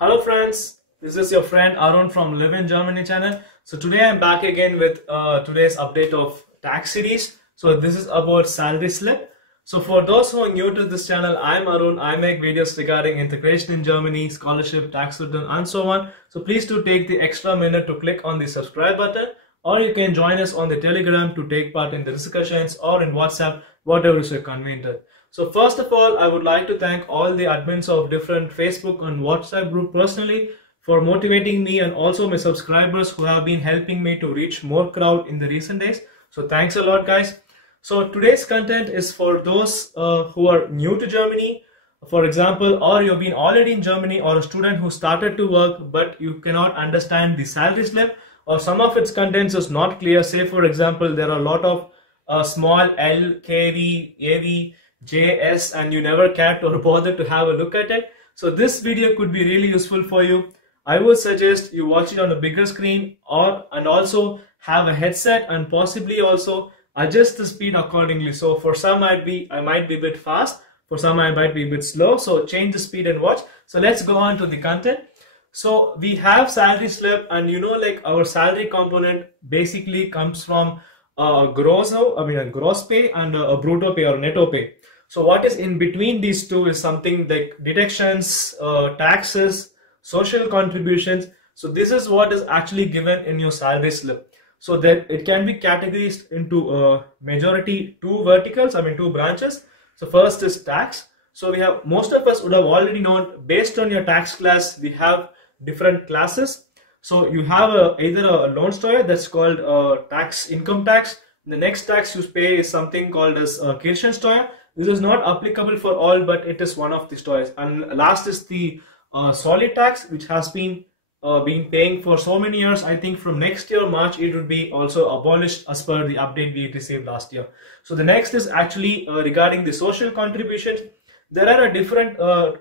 Hello friends, this is your friend Arun from Live in Germany channel. So today I'm back again with today's update of tax series. So this is about salary slip. So for those who are new to this channel, I'm Arun. I make videos regarding integration in Germany, scholarship, tax return and so on. So please do take the extra minute to click on the subscribe button, or you can join us on the Telegram to take part in the discussions, or in WhatsApp, whatever is your convenient. So first of all, I would like to thank all the admins of different Facebook and WhatsApp group personally for motivating me, and also my subscribers who have been helping me to reach more crowd in the recent days. So thanks a lot guys. So today's content is for those who are new to Germany, for example, or you've been already in Germany, or a student who started to work but you cannot understand the salary slip, or some of its contents is not clear. Say for example, there are a lot of small L, KV, AV, JS, and you never cared or bothered to have a look at it. So this video could be really useful for you. I would suggest you watch it on a bigger screen, and also have a headset, and possibly also adjust the speed accordingly. So for some I might be a bit fast, for some I might be a bit slow, so change the speed and watch. So let's go on to the content. So we have salary slip, and like our salary component basically comes from gross pay and a brutto pay or netto pay. So what is in between these two is something like deductions, taxes, social contributions. So this is what is actually given in your salary slip. So that it can be categorized into majority two branches. So first is tax. So we have, most of us would have already known, based on your tax class, we have different classes. So you have either a Lohnzettel, that's called income tax. The next tax you pay is something called as Kirchensteuer. This is not applicable for all, but it is one of the steuers. And last is the solid tax, which has been paying for so many years. I think from next year March it would be also abolished as per the update we received last year. So the next is actually regarding the social contributions. There are different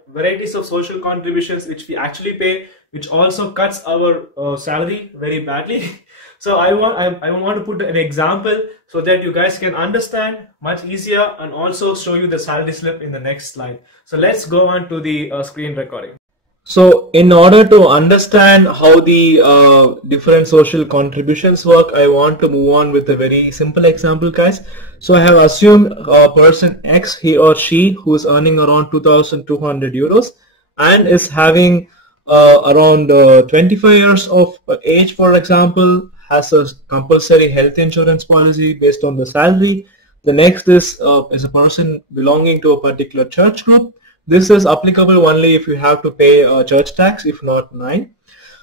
varieties of social contributions which we actually pay, which also cuts our salary very badly. So I want to put an example so that you guys can understand much easier, and also show you the salary slip in the next slide. So let's go on to the screen recording. So in order to understand how the different social contributions work, I want to move on with a very simple example, guys. So I have assumed a person X, he or she, who is earning around 2,200 euros and is having around 25 years of age, for example, has a compulsory health insurance policy based on the salary. The next is a person belonging to a particular church group. This is applicable only if you have to pay church tax, if not 9.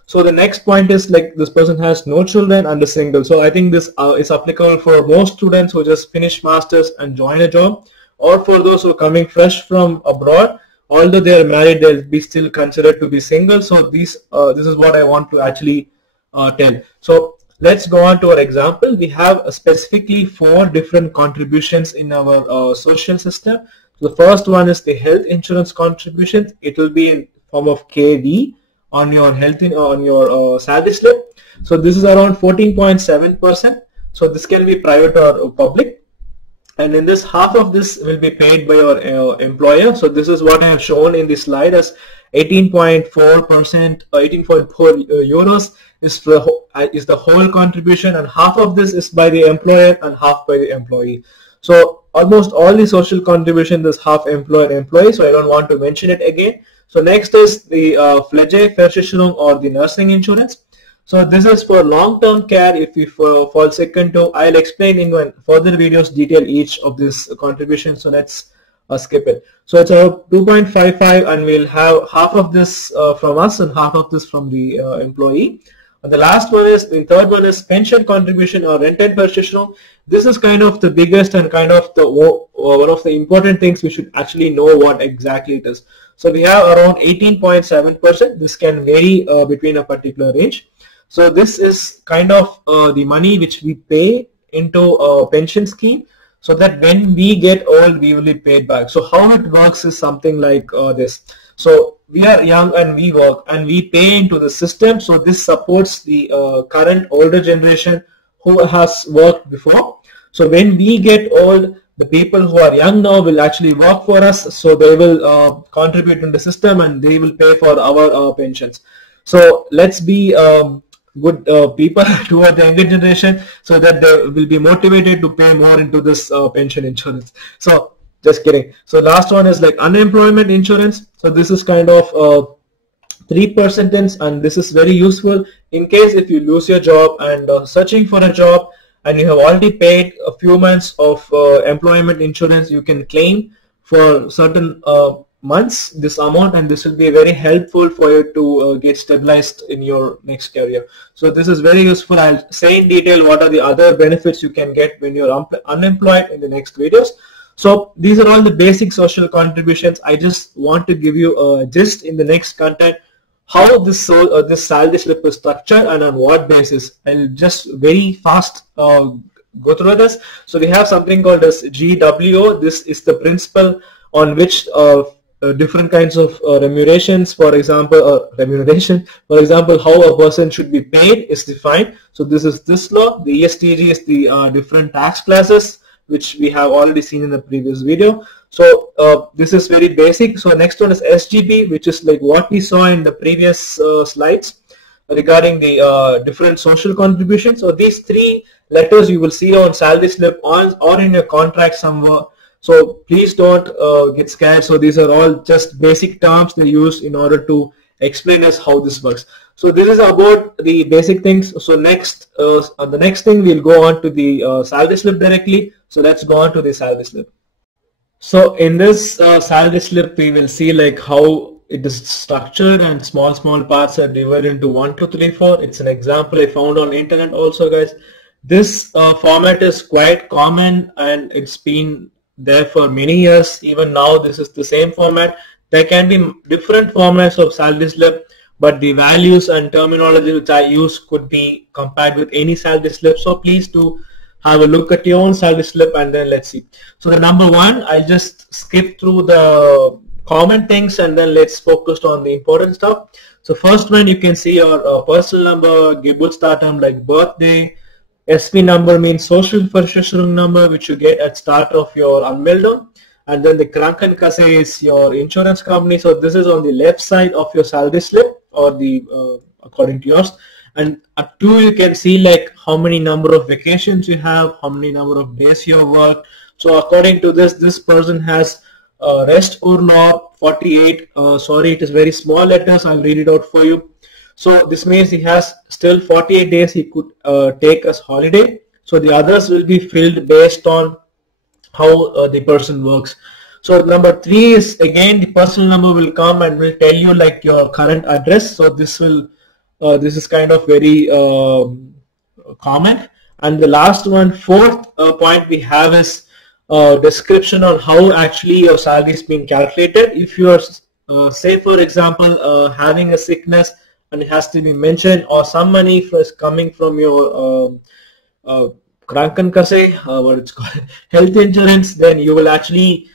So the next point is, like, this person has no children and is single. So I think this is applicable for most students who just finish masters and join a job, or for those who are coming fresh from abroad. Although they are married, they'll be still considered to be single. So this is what I want to actually tell. So let's go on to our example. We have specifically 4 different contributions in our social system. So the first one is the health insurance contributions. It will be in form of KV on your salary slip. So this is around 14.7%. So this can be private or public. And in this, half of this will be paid by your employer. So this is what I have shown in the slide as 18.4%, 18.4 euros is the whole contribution, and half of this is by the employer and half by the employee. So almost all the social contribution is half employer-employee, so I don't want to mention it again. So next is the Pflegeversicherung, or the nursing insurance. So this is for long-term care. If you fall sick into, I'll explain in further videos detail each of this contribution. So let's skip it. So it's a 2.55, and we'll have half of this from us and half of this from the employee. And the third one is pension contribution, or Rentenversicherung. This is kind of the biggest and kind of the one of the important things. We should actually know what exactly it is. So we have around 18.7%. This can vary between a particular range. So this is kind of the money which we pay into a pension scheme, so that when we get old, we will be paid back. So how it works is something like this. So we are young and we work and we pay into the system. So this supports the current older generation who has worked before. So when we get old, the people who are young now will actually work for us, so they will contribute in the system and they will pay for our pensions. So let's be good people toward the younger generation, so that they will be motivated to pay more into this pension insurance. So just kidding. So last one is like unemployment insurance. So this is kind of 3%, and this is very useful in case if you lose your job and searching for a job and you have already paid a few months of employment insurance, you can claim for certain months this amount, and this will be very helpful for you to get stabilized in your next career. So this is very useful. I'll say in detail what are the other benefits you can get when you're unemployed in the next videos. So these are all the basic social contributions. I just want to give you a gist in the next content how this salary slip is structured and on what basis. I'll just very fast go through this. So we have something called as GWO. This is the principle on which different kinds of remunerations, for example, how a person should be paid is defined. So this is this law. The ESTG is the different tax classes, which we have already seen in the previous video. So this is very basic. So next one is SGB, which is like what we saw in the previous slides regarding the different social contributions. So these three letters you will see on salary slip or in your contract somewhere. So please don't get scared. So these are all just basic terms they use in order to explain us how this works. So this is about the basic things. So next, on the next thing, we'll go on to the salary slip directly. So let's go on to the salary slip. So in this salary slip, we will see like how it is structured, and small parts are divided into 1, 2, 3, 4. It's an example I found on internet also, guys. This format is quite common and it's been there for many years. Even now, this is the same format. There can be different formats of salary slip, but the values and terminology which I use could be compared with any salary slip. So please do have a look at your own salary slip and then let's see. So the number one, I'll just skip through the common things and then let's focus on the important stuff. So first one, you can see your personal number, Geburtsdatum like birthday. SP number means Social Versicherung number, which you get at start of your Anmeldung. And then the Krankenkasse is your insurance company. So this is on the left side of your salary slip, or the according to yours. And at 2, you can see like how many number of vacations you have, how many number of days you have worked. So according to this person has Resturlaub 48. Sorry, it is very small letters. I'll read it out for you. So this means he has still 48 days he could take as holiday. So the others will be filled based on how the person works. So number 3 is again the personal number will come and will tell you like your current address. So this will this is kind of very common. And the last one, 4th point we have is description on how actually your salary is being calculated. If you are say for example having a sickness and it has to be mentioned, or some money is coming from your Krankenkasse, what it's called, health insurance, then you will actually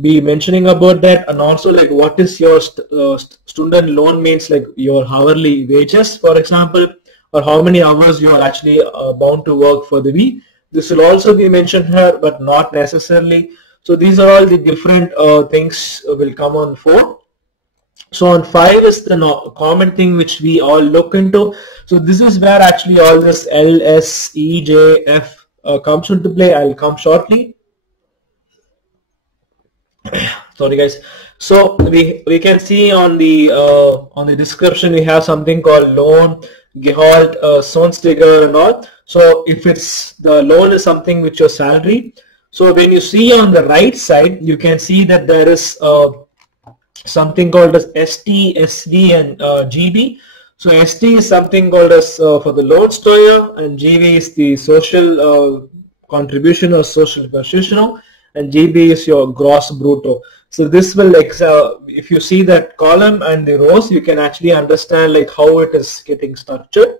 be mentioning about that. And also like what is your Stundenlohn means, like your hourly wages, for example, or how many hours you are actually bound to work for the week. This will also be mentioned here, but not necessarily. So these are all the different things will come on 4. So on 5 is the common thing which we all look into. So this is where actually all this L, S, E, J, F comes into play. I'll come shortly. Sorry guys. So we can see on the description we have something called loan, Gehalt, Sonstiger and all. So if it's the loan is something which your salary. So when you see on the right side, you can see that there is something called as ST, SV and GB. So ST is something called as for the Lohnsteuer, and GB is the social contribution or social Versicherung, and GB is your gross brutto. So this will like if you see that column and the rows, you can actually understand like how it is getting structured.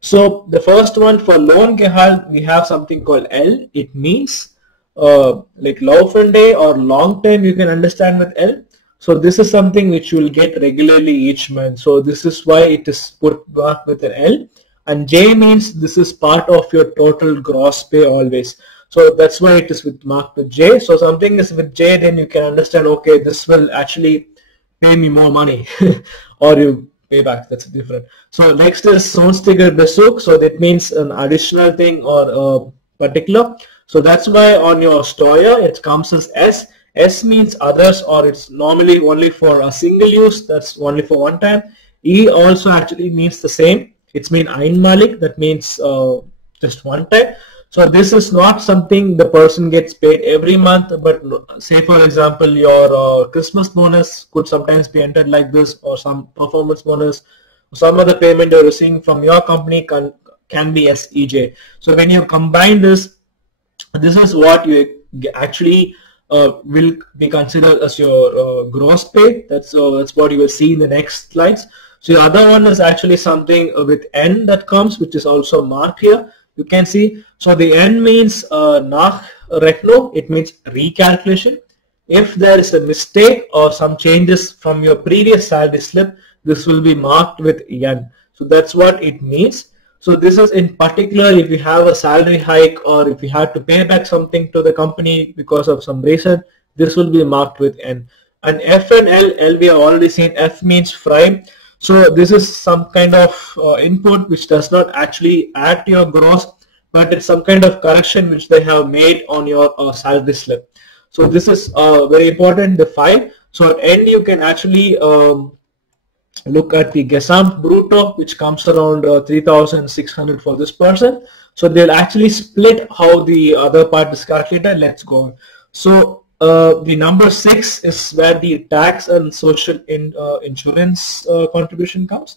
So the first one for Lohngehalt, we have something called L. It means like Laufende or long time, you can understand with L. So this is something which you will get regularly each month. So this is why it is put back with an L. And J means this is part of your total gross pay always. So that's why it is marked with J. So something is with J, then you can understand, okay, this will actually pay me more money or you pay back. That's different. So next is Sonstiger Besuk. So that means an additional thing or particular. So that's why on your Steuer it comes as S. S means others, or it's normally only for a single use. That's only for one time. E also actually means the same. It's mean einmalig. That means just one time. So this is not something the person gets paid every month, but say for example your Christmas bonus could sometimes be entered like this, or some performance bonus, or some other payment you're receiving from your company can be SEJ. So when you combine this is what you actually will be considered as your gross pay. That's what you will see in the next slides. So the other one is actually something with N that comes, which is also marked here. You can see. So the N means Nachrechnung. It means recalculation. If there is a mistake or some changes from your previous salary slip, this will be marked with N. So that's what it means. So this is in particular if you have a salary hike or if you have to pay back something to the company because of some reason, this will be marked with N. And F and L we have already seen. F means frei. So this is some kind of input which does not actually add to your gross, but it's some kind of correction which they have made on your salary slip. So this is very important, the file. So at end you can actually look at the Gesamt Brutto, which comes around 3,600 for this person. So they'll actually split how the other part is calculated. Let's go on. So the number 6 is where the tax and social insurance contribution comes.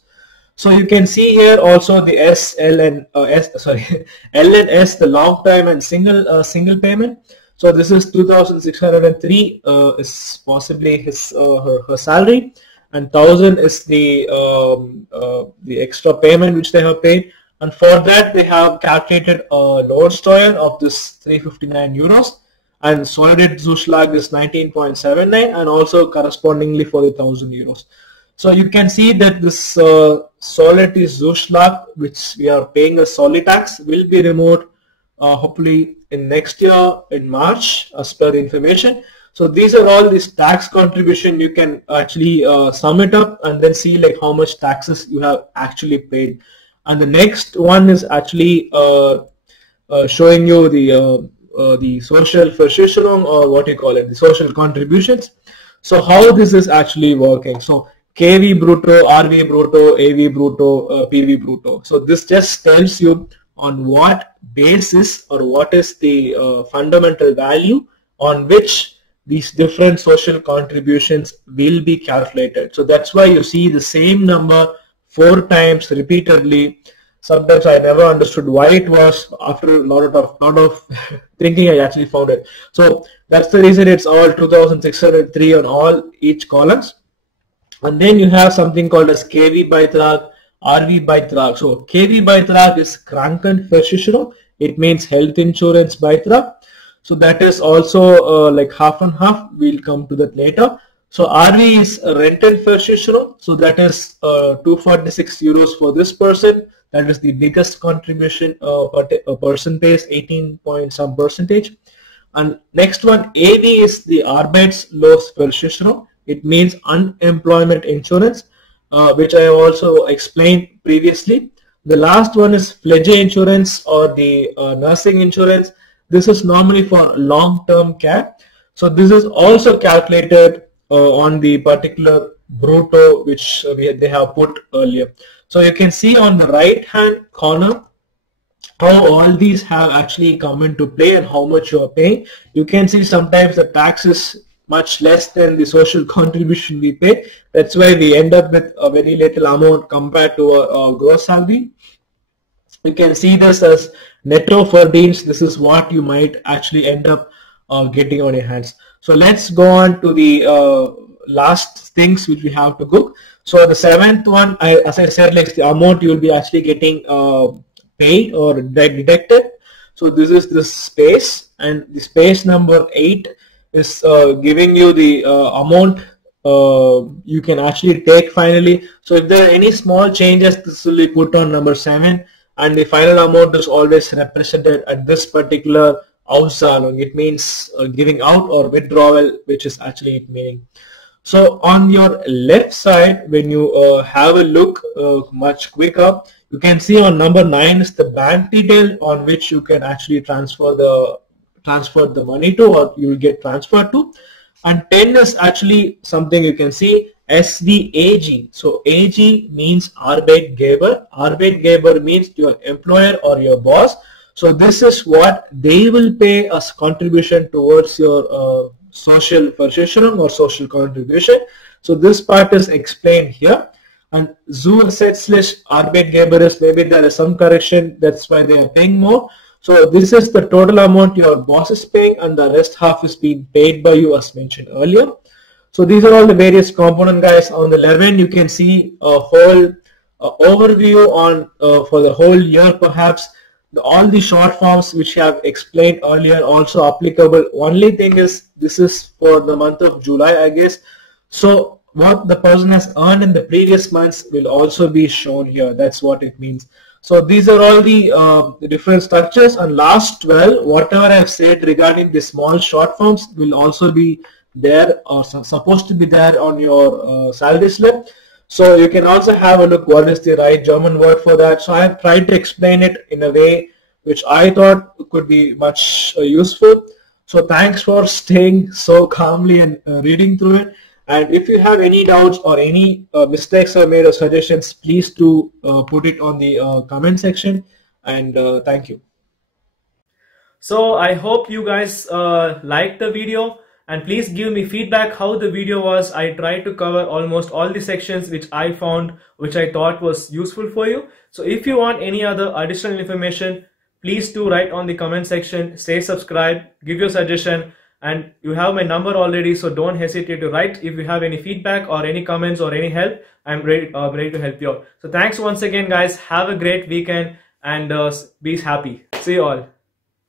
So you can see here also the S, L and L and S, the long time and single payment. So this is 2,603 is possibly his her salary, and 1,000 is the extra payment which they have paid. And for that they have calculated a Lohnsteuer of this 359 euros. And Solidarzuschlag is 19.79, and also correspondingly for the 1,000 euros. So you can see that this Solidarzuschlag, which we are paying a solid tax, will be removed hopefully in next year in March as per the information. So these are all these tax contribution. You can actually sum it up and then see like how much taxes you have actually paid. And the next one is actually showing you the social Versicherung, or what you call it, the social contributions. So how this is actually working. So KV Brutto, RV Brutto, AV Brutto, PV Brutto. So this just tells you on what basis or what is the fundamental value on which these different social contributions will be calculated. So that's why you see the same number 4 times repeatedly. Sometimes I never understood why it was. After a lot of thinking, I actually found it. So that's the reason it's all 2,603 on all each columns. And then you have something called as KV Beitrag, RV Beitrag. So KV Beitrag is Krankenversicherung. It means health insurance Beitrag. So that is also like half and half. We'll come to that later. So RV is Rentenversicherung. So that is 246 euros for this person. That is the biggest contribution a person pays, 18 point some percentage. And next one, AV is the Arbeitslosversicherung. It means unemployment insurance, which I also explained previously. The last one is Pflege insurance, or the nursing insurance. This is normally for long-term care. So this is also calculated on the particular Brutto which they have put earlier. So you can see on the right hand corner how all these have actually come into play and how much you are paying. You can see sometimes the tax is much less than the social contribution we pay. That's why we end up with a very little amount compared to our gross salary. You can see this as netto verdienst. This is what you might actually end up getting on your hands. So let's go on to the last things which we have to cook. So the 7th one, as I said, like the amount you will be actually getting paid or deducted. So this is the space, and the space number 8 is giving you the amount you can actually take finally. So if there are any small changes, this will be put on number 7, and the final amount is always represented at this particular Auszahlung. It means giving out or withdrawal, which is actually it meaning. So on your left side, when you have a look much quicker, you can see on number 9 is the bank detail on which you can actually transfer the money to, or you will get transferred to. And 10 is actually something you can see SVAG. So AG means Arbeitgeber. Arbeitgeber means your employer or your boss. So this is what they will pay as contribution towards your social Versicherung or social contribution. So this part is explained here. And zusätzlich Arbeitgeber is, maybe there is some correction, that's why they are paying more. So this is the total amount your boss is paying, and the rest half is being paid by you as mentioned earlier. So these are all the various components, guys. On the 11 you can see a whole overview on for the whole year perhaps. All the short forms which I have explained earlier also applicable. Only thing is this is for the month of July, I guess. So what the person has earned in the previous months will also be shown here. That's what it means. So these are all the different structures, and last 12, whatever I have said regarding the small short forms will also be there, or supposed to be there on your salary slip. So you can also have a look what is the right German word for that. So I have tried to explain it in a way which I thought could be much useful. So thanks for staying so calmly and reading through it. And if you have any doubts or any mistakes I made or suggestions, please do put it on the comment section. And thank you. So I hope you guys liked the video. And please give me feedback how the video was. I tried to cover almost all the sections which I found, which I thought was useful for you. So if you want any other additional information, please do write on the comment section, stay subscribed, give your suggestion, and you have my number already, so don't hesitate to write if you have any feedback or any comments or any help. I'm ready to help you out. So thanks once again, guys. Have a great weekend and be happy. See you all.